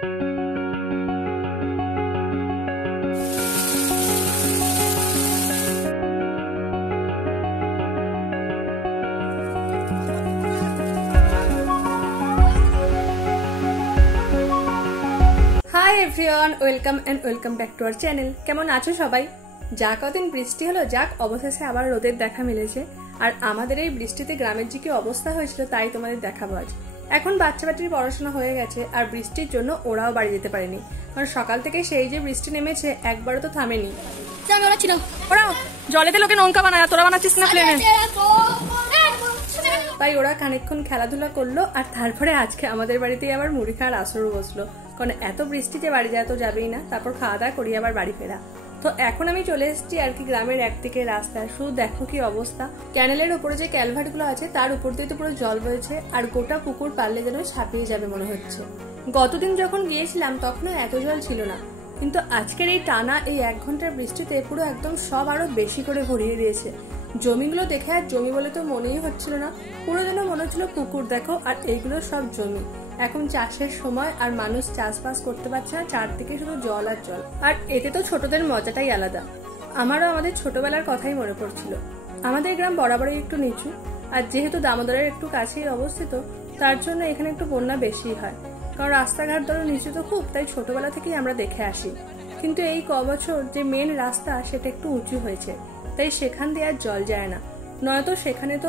High everyone, welcome and welcome back to our channel. কেমন আছো সবাই? যা কদিন বৃষ্টি হলো, যাক অবশেষে আবার রোদের দেখা মিলেছে। আর আমাদের এই বৃষ্টিতে গ্রামের যে কি অবস্থা হয়েছিল তাই তোমাদের দেখাবো আজ। এখন বাচ্চা বাচ্চার পড়াশোনা হয়ে গেছে আর বৃষ্টির জন্য ওরাও বাড়ি যেতে পারেনি, কারণ সকাল থেকে সেই যে বৃষ্টি নেমেছে একবারও তো থামেনি। ওরা জলেতে লোকে নৌকা বানায়, তোরা বানাচ্ছিস না প্লেনে? তাই ওরা খানিকক্ষণ খেলাধুলা করলো আর তারপরে আজকে আমাদের বাড়িতেই আবার মুড়ি খাওয়ার আসর বসলো, কারণ এত বৃষ্টিতে বাড়ি যাওয়া তো যাবেই না, তারপর খাওয়া দাওয়া করি আবার বাড়ি ফেরা। তো এখন আমি চলে এসেছি আর কি গ্রামের একদিকে রাস্তা। শুধু দেখো কি অবস্থা, চ্যানেলের উপরে যে ক্যালভার্ট গুলো আছে তার উপর দিয়ে তো পুরো জল রয়েছে আর গোটা পুকুর পারলে যেন ছাপিয়ে যাবে মনে হচ্ছে। গতদিন যখন গিয়েছিলাম তখনও এত জল ছিল না, কিন্তু আজকের এই টানা এই 1 ঘন্টার বৃষ্টিতে পুরো একদম সব আরো বেশি করে ভরিয়ে দিয়েছে। জমিগুলো দেখে আর জমি বলে তো মনেই হচ্ছিল না, পুরো যেন মনে হচ্ছিল পুকুর। দেখো, আর এইগুলো সব জমি। এখন চাষের সময় আর মানুষ চাষবাস করতে পারছে না, চারদিকে শুধু জল আর জল। আর এতে তো ছোটদের মজাটাই আলাদা। আমারও আমাদের ছোটবেলার কথাই মনে পড়ছিল। আমাদের গ্রাম বরাবরই একটু নিচু, আর যেহেতু দামোদরের একটু কাছেই অবস্থিত তার জন্য এখানে একটু বন্যা বেশি হয়, কারণ রাস্তাঘাট ধরো নিচু তো খুব, তাই ছোটবেলা থেকেই আমরা দেখে আসি। কিন্তু এই কবছর যে মেন রাস্তা সেটা একটু উঁচু হয়েছে, তাই সেখান দিয়ে আর জল যায় না। নয়তো সেখানে তো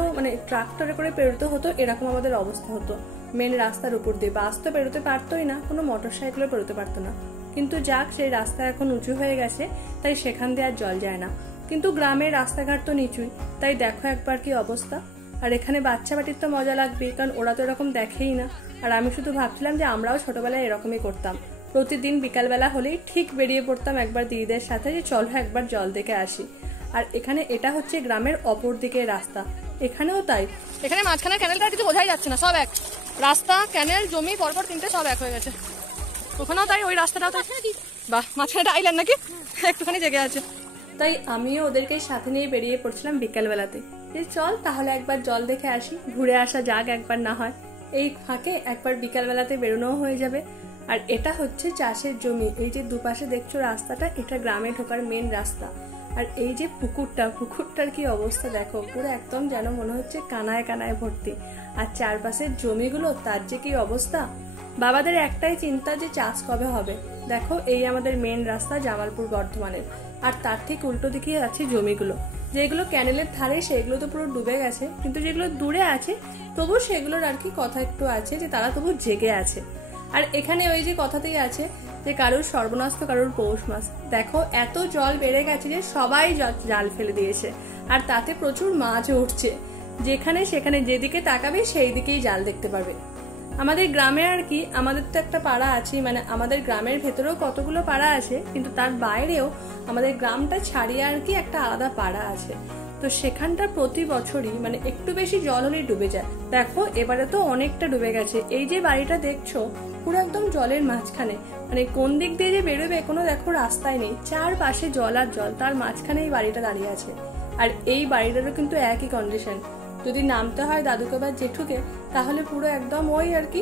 ট্রাক্টরে করে পেরোতে হতো, এরকম আমাদের অবস্থা হতো। মেন রাস্তার উপর দিয়ে বাস তো পেরোতে পারতোই না, কোনো মোটর সাইকেলও পেরোতে পারতো না। কিন্তু যাক, সেই রাস্তা এখন উঁচু হয়ে গেছে, তাই সেখান দিয়ে আর জল যায় না। কিন্তু গ্রামের রাস্তাঘাট তো নিচুই, তাই দেখো একবার কি অবস্থা। আর এখানে বাচ্চা বাটির তো মজা লাগবে, কারণ ওরা তো এরকম দেখেই না। আর আমি শুধু ভাবছিলাম যে আমরাও ছোটবেলায় এরকমই করতাম। প্রতিদিন বিকালবেলা হলেই ঠিক বেরিয়ে পড়তাম একবার দিদিদের সাথে, যে চলো একবার জল দেখে আসি। আর এখানে এটা হচ্ছে গ্রামের অপর দিকে রাস্তা, এখানেও তাই। এখানে মাঝখানে ক্যানেলটা কিছু বোঝাই যাচ্ছে না, সব এক। রাস্তা, ক্যানেল, জমি পরপর তিনটে সব এক হয়ে গেছে। ওখানেও তাই, ওই রাস্তাটাও তাই। বাহ, মাঝখানেটা আইল্যান্ড নাকি একটুখানি জেগে আছে। তাই আমিও ওদেরকে সাথে নিয়ে বেরিয়ে পড়ছিলাম বিকালবেলাতে, যে চল তাহলে একবার জল দেখে আসি, ঘুরে আসা যাক একবার না হয়। এই ফাঁকে একবার বিকালবেলাতে বেরোনোও হয়ে যাবে। আর এটা হচ্ছে চাষের জমি। এই যে দুপাশে দেখছো রাস্তাটা, এটা গ্রামে ঢোকার মেন রাস্তা। আর এই যে পুকুরটার কি অবস্থা দেখো, পুরো একদম যেন মনে হচ্ছে কানায় কানায় ভর্তি। আর চারপাশের জমিগুলো তার যে কি অবস্থা। বাবাদের একটাই চিন্তা যে চাষ কবে হবে। দেখো, এই আমাদের মেন রাস্তা জামালপুর বর্ধমানের, আর তার ঠিক উল্টো দিকে আছে জমিগুলো। যেগুলো ক্যানেলের ধারে সেগুলো তো পুরো ডুবে গেছে, কিন্তু যেগুলো দূরে আছে তবু সেগুলোর আর কি কথা একটু আছে, যে তারা তবু জেগে আছে। আর এখানে ওই যে কথাতেই আছে যে কারোর সর্বনাশ তো কারোর পৌষ মাস। দেখো, এত জল বেড়ে গেছে যে সবাই জাল ফেলে দিয়েছে, আর তাতে প্রচুর মাছও উঠছে। যেখানে সেখানে যেদিকে তাকাবে সেই দিকেই জাল দেখতে পাবে। আমাদের গ্রামে আর কি, আমাদের তো একটা পাড়া আছে, আমাদের গ্রামের ভেতরেও কতগুলো পাড়া আছে, কিন্তু তার বাইরেও আমাদের গ্রামটা ছাড়িয়ে আর কি একটা আলাদা পাড়া আছে। তো সেখানটা প্রতি বছরই একটু বেশি জল হলেই ডুবে যায়। দেখো, এবারে তো অনেকটা ডুবে গেছে। এই যে বাড়িটা দেখছো পুরো একদম জলের মাঝখানে, কোন দিক দিয়ে যে বেরোবে কোনো দেখো রাস্তায় নেই, চারপাশে জল আর জল, তার মাঝখানে এই বাড়িটা দাঁড়িয়ে আছে। আর এই বাড়িটারও কিন্তু একই কন্ডিশন। যদি নামতে হয় দাদুকে বা জেঠুকে, তাহলে পুরো একদম ওই আর কি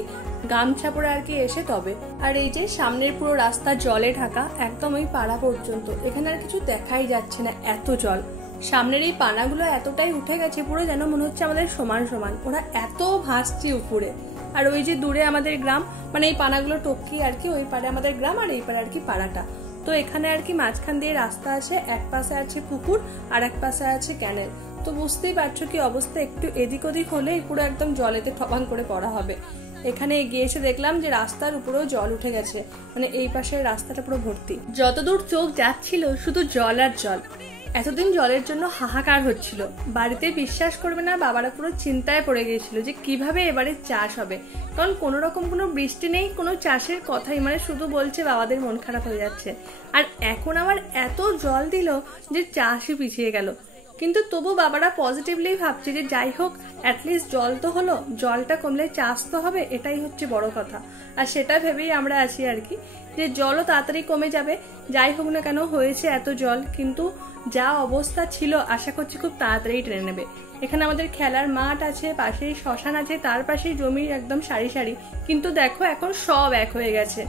গামছা পরে আর কি এসে তবে। আর এই যে সামনের পুরো রাস্তা জলে ঢাকা, একদম ওই পাড়া পর্যন্ত। এখানে আর কিছু দেখাই যাচ্ছে না, এত জল। সামনের এই পানাগুলো এতটাই উঠে গেছে, পুরো যেন মনে হচ্ছে আমাদের সমান সমান, ওরা এত ভাসছে উপরে। আর ওই যে দূরে আমাদের গ্রাম, এই পানাগুলো টপকি আর কি ওই পারে আমাদের গ্রাম, আর এই পারে আর কি পাড়াটা। তো এখানে আর কি মাঝখান দিয়ে রাস্তা আছে, এক পাশে আছে পুকুর আর এক পাশে আছে ক্যানেল। তো বুঝতেই পারছো কি অবস্থা, একটু এদিক ওদিক হলে পুরো একদম জলেতে ঠবাং করে পড়া হবে। এখানে এগিয়ে এসে দেখলাম যে রাস্তার উপরেও জল উঠে গেছে, এই পাশের রাস্তাটা পুরো ভর্তি। যতদূর চোখ যাচ্ছিল শুধু জল আর জল। এতদিন জলের জন্য হাহাকার হচ্ছিল। বাড়িতে বিশ্বাস করবে না, বাবারা পুরো চিন্তায় পড়ে গিয়েছিল যে কিভাবে এবারে চাষ হবে, কারণ কোনো রকম কোনো বৃষ্টি নেই, কোনো চাষের কথাই শুধু বলছে বাবাদের মন খারাপ হয়ে যাচ্ছে। আর এখন আবার এত জল দিল যে চাষই পিছিয়ে গেল। কিন্তু তবু বাবারা পজিটিভলি ভাবছে যে যাই হোক, অ্যাটলিস্ট জল তো হলো, জলটা কমলে চাষ তো হবে, এটাই হচ্ছে বড় কথা। আর সেটা ভেবেই আমরা আছি আর কি, যে জলও তাড়াতাড়ি কমে যাবে। যাই হোক না কেন হয়েছে এত জল, কিন্তু যা অবস্থা ছিল আশা করছি খুব তাড়াতাড়ি টেনে নেবে। এখানে আমাদের খেলার মাঠ আছে, পাশেই শ্মশান আছে, তার পাশেই জমি একদম সারি সারি, কিন্তু দেখো এখন সব এক হয়ে গেছে।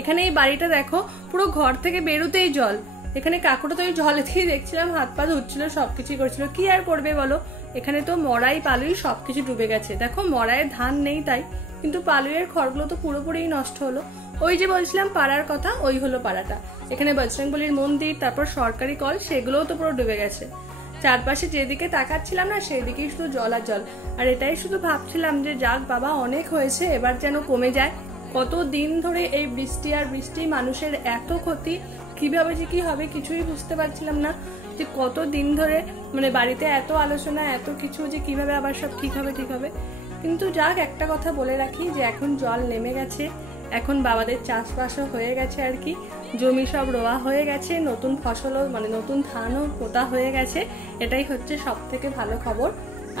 এখানে এই বাড়িটা দেখো পুরো ঘর থেকে বেরোতেই জল। এখানে কাকুটা তো ওই জলেতেই দেখছিলাম হাত পা ধুচ্ছিল, সবকিছুই করছিল, কি আর করবে বলো। এখানে তো মড়াই পালুই সবকিছু ডুবে গেছে। দেখো মড়াইয়ের ধান নেই তাই, কিন্তু পালুয়ের খড়গুলো তো পুরোপুরি নষ্ট হলো। ওই যে বলছিলাম পাড়ার কথা, ওই হলো পাড়াটা। এখানে বজরংবলীর মন্দির, তারপর সরকারি কল, সেগুলোও তো পুরো ডুবে গেছে। চারপাশে যেদিকে তাকাচ্ছিলাম না সেদিকেই শুধু জল আর জল। আর এটাই শুধু ভাবছিলাম যে যাক বাবা অনেক হয়েছে, এবার যেন কমে যায়। কত দিন ধরে এই বৃষ্টি আর বৃষ্টি, মানুষের এত ক্ষতি, কিভাবে যে কি হবে কিছুই বুঝতে পারছিলাম না। যে কত দিন ধরে মানে বাড়িতে এত আলোচনা, এত কিছু, যে কিভাবে আবার সব ঠিক হবে ঠিক হবে। কিন্তু যাক একটা কথা বলে রাখি যে এখন জল নেমে গেছে, এখন বাবাদের চাষবাসও হয়ে গেছে আর কি, জমি সব রোয়া হয়ে গেছে, নতুন ফসলও মানে নতুন ধানও পোতা হয়ে গেছে। এটাই হচ্ছে সব থেকে ভালো খবর।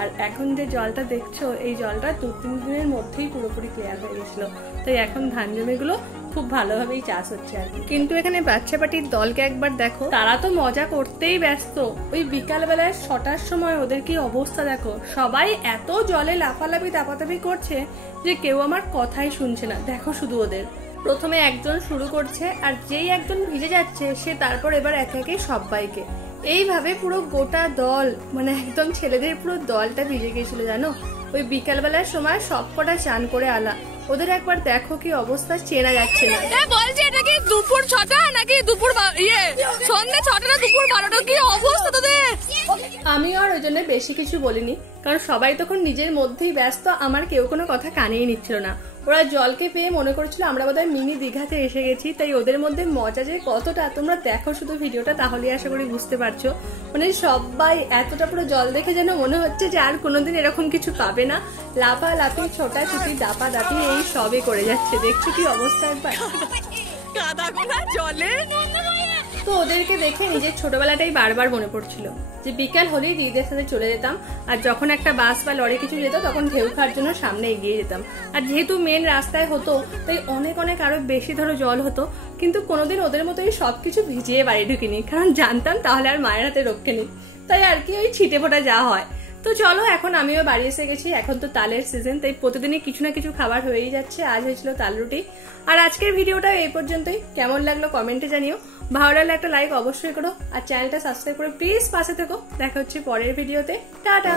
আর এখন যে জলটা দেখছো, এই জলটা 2-3 দিনের মধ্যেই পুরোপুরি ক্লিয়ার হয়ে গেছিল। তাই এখন ধান জমিগুলো খুব ভালোভাবেই চাষ হচ্ছে আর কি। কিন্তু এখানে বাচ্চা পাটির দলকে একবার দেখো, তারা তো মজা করতেই ব্যস্ত। ওই বিকাল বেলায় 6টার সময় ওদের কি অবস্থা দেখো, সবাই এত জলে লাফালাফি তাপাতাপি করছে যে কেউ আমার কথাই শুনছে না। দেখো শুধু ওদের, প্রথমে একজন শুরু করছে, আর যেই একজন ভিজে যাচ্ছে সে তারপর এবার একে একে সবাইকে, এইভাবে পুরো গোটা দল, মানে একদম ছেলেদের পুরো দলটা ভিজে গেছিল জানো। ওই বিকালবেলার সময় সব কটা চান করে আলা, ওদের একবার দেখো কি অবস্থা, চেনা যাচ্ছে না। বলছি এটা কি দুপুর 6টা নাকি দুপুর সন্ধ্যে 6টা না দুপুর 12টা, কি অবস্থা তোদের? আমি আর ওই জন্য বেশি কিছু বলিনি, কারণ সবাই তখন নিজের মধ্যেই ব্যস্ত, আমার কেউ কোনো কথা কানেই নিচ্ছিল না। ওরা জলকে পেয়ে মনে করছিল আমরা বোধহয় মিনি দীঘাতে এসে গেছি। তাই ওদের মধ্যে মজা যে কতটা, তোমরা দেখো শুধু ভিডিওটা, তাহলে আশা করি বুঝতে পারছো। মানে সবাই এতটা পুরো জল দেখে যেন মনে হচ্ছে যে আর কোনোদিন এরকম কিছু পাবে না। লাফালাফি, ছোটাছুটি, দাপাদাপি এই সবই করে যাচ্ছে। দেখছো কি অবস্থা একবার, জলে। তো ওদেরকে দেখে নিজের ছোটবেলাটাই বারবার মনে পড়ছিল, যে বিকাল হলেই দিদিদের সাথে চলে যেতাম, আর যখন একটা বাস বা লরি কিছু যেত তখন ঢেউ খাওয়ার জন্য সামনে এগিয়ে যেতাম। আর যেহেতু মেন রাস্তায় হতো তাই অনেক অনেক আরো বেশি ধরো জল হতো, কিন্তু কোনোদিন ওদের মতোই সবকিছু ভিজিয়ে বাড়ি ঢুকিনি, কারণ জানতাম তাহলে আর মায়ের হাতে রক্ষে নেই। তাই আর কি ওই ছিটে ফোটা যা হয়। তো চলো এখন আমিও বাড়ি এসে গেছি, এখন তো তালের সিজন, তাই প্রতিদিনই কিছু না কিছু খাবার হয়েই যাচ্ছে। আজ হয়েছিল তাল রুটি। আর আজকের ভিডিওটা এই পর্যন্তই। কেমন লাগলো কমেন্টে জানিও, ভালো লাগলে একটা লাইক অবশ্যই করো, আর চ্যানেলটা সাবস্ক্রাইব করে প্লিজ পাশে থেকো। দেখা হচ্ছে পরের ভিডিওতে, টাটা।